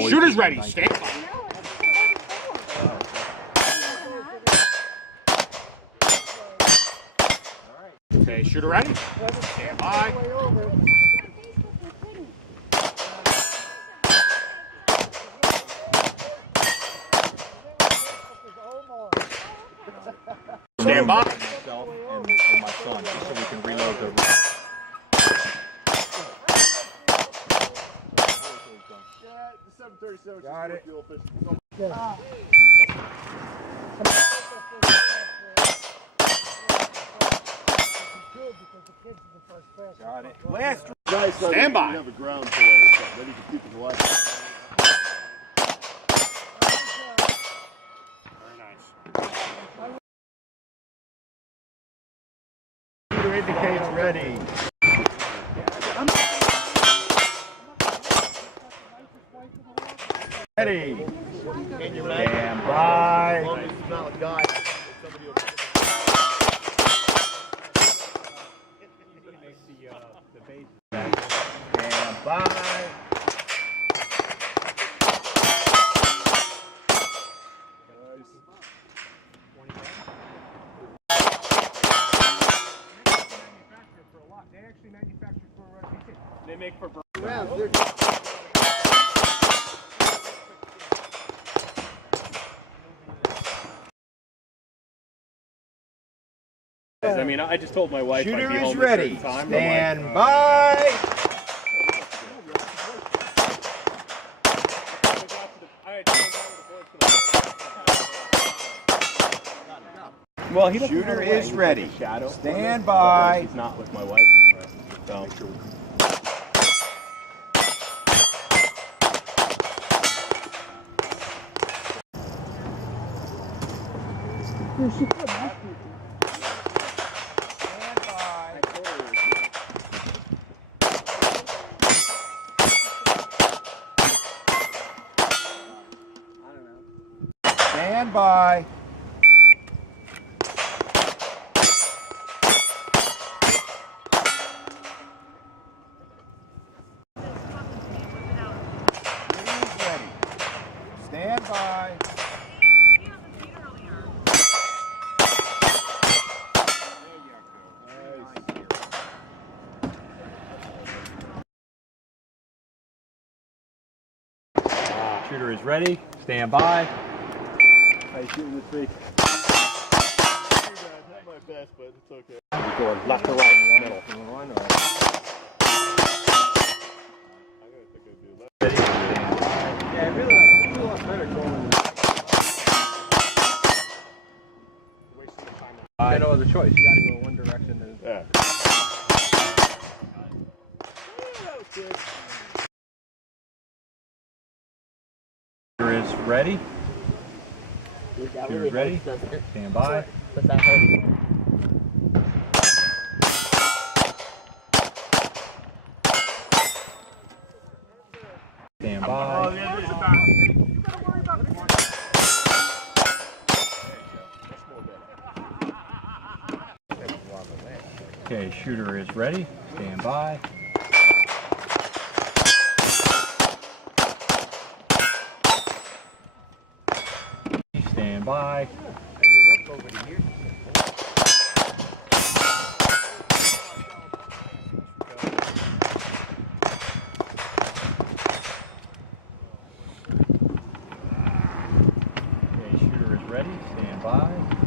Shooter's ready. Stand by. Okay, shooter ready. Stand by. Stand by. Myself and my son, just so we can reload the. Got it. Got it. Last. Stand by. Have a ground play or something. Then you can keep it alive. Very nice. Shooter indicates ready. Ready. Stand by. Stand by. They actually manufacture for PT. They make for I mean, I just told my wife Shooter I'd be is home ready. at a certain time. Stand by. Well, he Shooter is ready. Shadow. Stand by. He's not with my wife. So. Stand by. Ready. Stand by. Shooter is ready. Stand by. How you shooting this week? Not my best, but it's okay. You're going left to right, middle. I gotta think I do left. Ready. Stand by. Yeah, I feel a lot better going. I no other choice. You got to go one direction. And Yeah. Shooter is ready. Shooter is ready. Stand by. Stand by. Okay, shooter is ready. Stand by. Stand by. Okay, shooter is ready. Stand by.